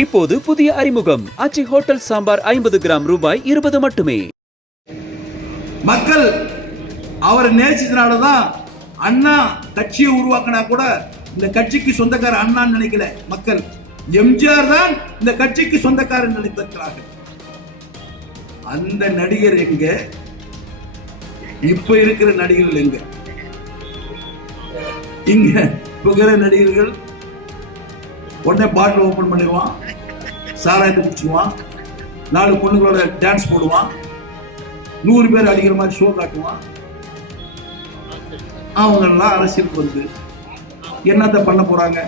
இப்போது புதிய அறிமுகம் ஆச்சி ஹோட்டல் சாம்பார் 50 கிராம் ரூபாய் 20 மட்டுமே. மக்கள் அவரை நேசிச்சனாலதான் அண்ணா கட்சியை உருவாக்கினா கூட இந்த கட்சிக்கு சொந்தக்கார அண்ணான்னு நினைக்கல மக்கள். எம்ஜிஆர் தான் இந்த கட்சிக்கு சொந்தக்காரன் நினைத்திருக்கிறார்கள். அந்த நடிகர் எங்க? இப்ப இருக்கிற நடிகர்கள் எங்க? இங்க புகிற நடிகர்கள் உடனே பாட்டில் ஓபன் பண்ணிடுவான், சாராயத்தை குடிச்சுவான், 4 பொண்ணுங்களோட டான்ஸ் போடுவான், 100 பேர் அடிக்கிற மாதிரி ஷோ காட்டுவான். அவங்கெல்லாம் அரசியலுக்கு வந்து என்னத்தை பண்ண போறாங்க?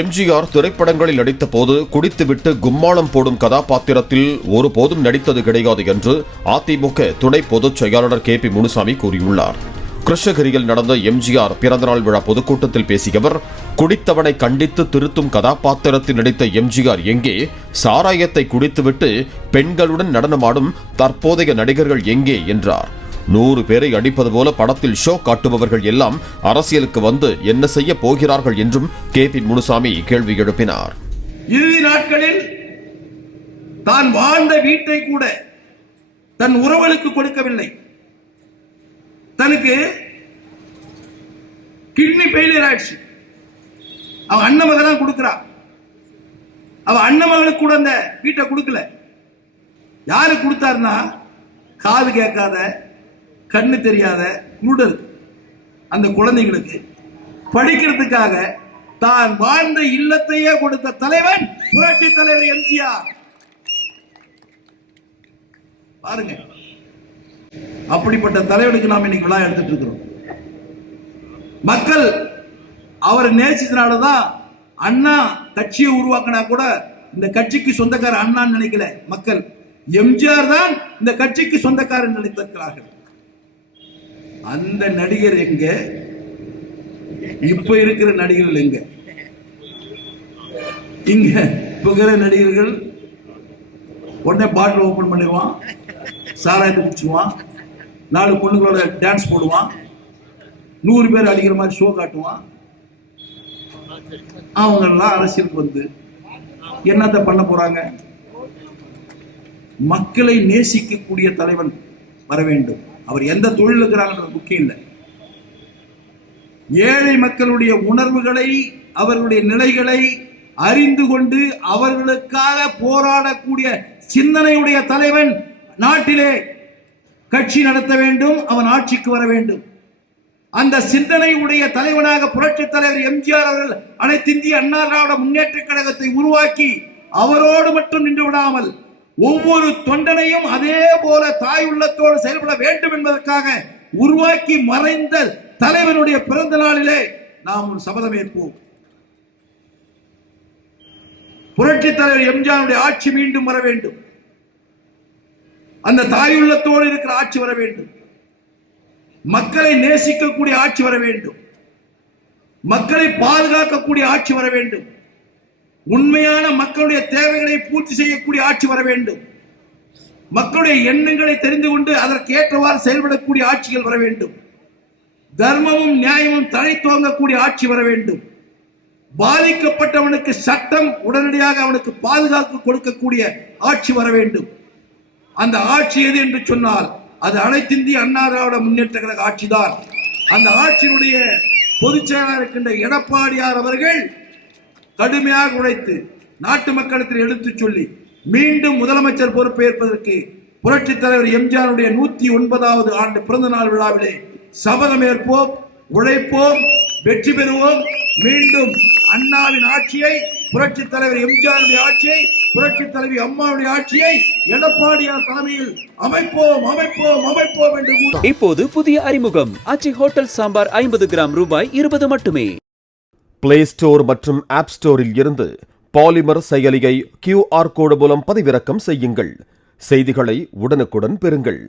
எம்ஜிஆர் திரைப்படங்களில் நடித்த போது குடித்துவிட்டு கும்மாளம் போடும் கதாபாத்திரத்தில் ஒருபோதும் நடித்தது கிடையாது என்று அதிமுக துணை பொதுச் செயலாளர் KP முனுசாமி கூறியுள்ளார். கிருஷ்ணகிரியில் நடந்த எம்ஜிஆர் பிறந்தநாள் விழா பொதுக்கூட்டத்தில் பேசிய அவர், குடித்தவனை கண்டித்து திருத்தும் கதாபாத்திரத்தில் நடித்த எம்ஜிஆர் எங்கே? சாராயத்தை குடித்துவிட்டு பெண்களுடன் நடனமாடும் தற்போதைய நடிகர்கள் எங்கே என்றார். 100 பேரை அடிப்பது போல படத்தில் ஷோ காட்டுபவர்கள் எல்லாம் அரசியலுக்கு வந்து என்ன செய்ய போகிறார்கள் என்றும் KP முனுசாமி கேள்வி எழுப்பினார். இறுதி நாட்களில் தான் வாழ்ந்த வீட்டை கூட தன் உறவுகளுக்கு கொடுக்கவில்லை. தனக்கு கிட்னி ஃபெயிலியர் ஆயிடுச்சு. அவன் அண்ணன் மகன் தான் கொடுக்கிறான். அவன் அண்ணன் மகளுக்கு கூட அந்த வீட்டை கொடுக்கல. யாரு கொடுத்தாருன்னா, காது கேட்காத, கண்ணு தெரியாத குருடர் அந்த குழந்தைகளுக்கு படிக்கிறதுக்காக தான் வாழ்ந்த இல்லத்தையே கொடுத்த தலைவன் புரட்சி தலைவர் எம்ஜிஆர். பாருங்க, அப்படிப்பட்ட தலைவனுக்கு நாம் இன்னைக்கு விழா எடுத்துட்டு இருக்கிறோம். மக்கள் அவரை நேசிச்சனாலதான் அண்ணா கட்சியை உருவாக்கினா கூட இந்த கட்சிக்கு சொந்தக்கார அண்ணான்னு நினைக்கல மக்கள். எம்ஜிஆர் தான் இந்த கட்சிக்கு சொந்தக்காரன் நினைத்திருக்கிறார்கள். அந்த நடிகர் எங்க? இப்ப இருக்கிற நடிகர்கள் எங்க? இங்க புகிற நடிகர்கள் உடனே பாட்டில் ஓபன் பண்ணிடுவான், சாராயத்தை குடிச்சுவான், 4 பொண்ணுங்களோட டான்ஸ் போடுவான், 100 பேர் அடிக்கிற மாதிரி ஷோ காட்டுவான். அவங்கெல்லாம் அரசியலுக்கு வந்து என்னத்தை பண்ண போறாங்க? மக்களை நேசிக்கக்கூடிய தலைவன் வர வேண்டும். அவர் எந்த தொழில் இருக்கிறாங்கன்றது முக்கியம் இல்லை. ஏழை மக்களுடைய உணர்வுகளை, அவர்களுடைய நிலைகளை அறிந்து கொண்டு அவர்களுக்காக போராடக்கூடிய சிந்தனையுடைய தலைவன் நாட்டிலே கட்சி நடத்த வேண்டும். அவன் ஆட்சிக்கு வர வேண்டும். அந்த சிந்தனை உடைய தலைவனாக புரட்சி தலைவர் எம்ஜிஆர் அவர்கள் அனைத்து இந்திய அண்ணா திராவிட முன்னேற்ற கழகத்தை உருவாக்கி அவரோடு மட்டும் நின்று விடாமல் ஒவ்வொரு தொண்டனையும் அதே போல தாய் உள்ளத்தோடு செயல்பட வேண்டும் என்பதற்காக உருவாக்கி மறைந்த தலைவனுடைய பிறந்த நாளிலே நாம் ஒரு சபதம் ஏற்போம். புரட்சி தலைவர் எம்ஜிஆருடைய ஆட்சி மீண்டும் வர வேண்டும். அந்த தாயுள்ளத்தோடு இருக்கிற ஆட்சி வர வேண்டும். மக்களை நேசிக்கக்கூடிய ஆட்சி வர வேண்டும். மக்களை பாதுகாக்கக்கூடிய ஆட்சி வர வேண்டும். உண்மையான மக்களுடைய தேவைகளை பூர்த்தி செய்யக்கூடிய ஆட்சி வர வேண்டும். மக்களுடைய எண்ணங்களை தெரிந்து கொண்டு அதற்கு ஏற்றவாறு செயல்படக்கூடிய ஆட்சிகள் வர வேண்டும். தர்மமும் நியாயமும் தழைத்தோங்கக்கூடிய ஆட்சி வர வேண்டும். பாதிக்கப்பட்டவனுக்கு சட்டம் உடனடியாக அவனுக்கு பாதுகாப்பு கொடுக்கக்கூடிய ஆட்சி வர வேண்டும். அந்த ஆட்சி எது என்று சொன்னால் அது அனைத்து இந்திய அண்ணா திராவிட முன்னேற்ற கழக ஆட்சிதான். அந்த ஆட்சியினுடைய பொதுச் செயலாளர் இருக்கின்ற எடப்பாடியார் அவர்கள் கடுமையாக உழைத்து நாட்டு மக்களிடத்தில் எடுத்துச் சொல்லி மீண்டும் முதலமைச்சர் பொறுப்பேற்பதற்கு புரட்சி தலைவர் எம்ஜிஆருடைய 109வது ஆண்டு பிறந்த நாள் விழாவிலே சபதம் ஏற்போம், உழைப்போம், வெற்றி பெறுவோம். மீண்டும் அண்ணாவின் ஆட்சியை, புரட்சி தலைவர் எம்ஜிஆருடைய ஆட்சியை, புரட்சி தலைவி அம்மாவுடைய ஆட்சியை எடப்பாடியார் தலைமையில் அமைப்போம் அமைப்போம் அமைப்போம் என்று இப்போது புதிய அறிமுகம் ஆச்சி ஹோட்டல் சாம்பார் 50 கிராம் ரூபாய் 20 மட்டுமே. பிளே ஸ்டோர் மற்றும் ஆப் ஸ்டோரில் இருந்து பாலிமர் செயலியை QR கோடு மூலம் பதிவிறக்கம் செய்யுங்கள். செய்திகளை உடனுக்குடன் பெறுங்கள்.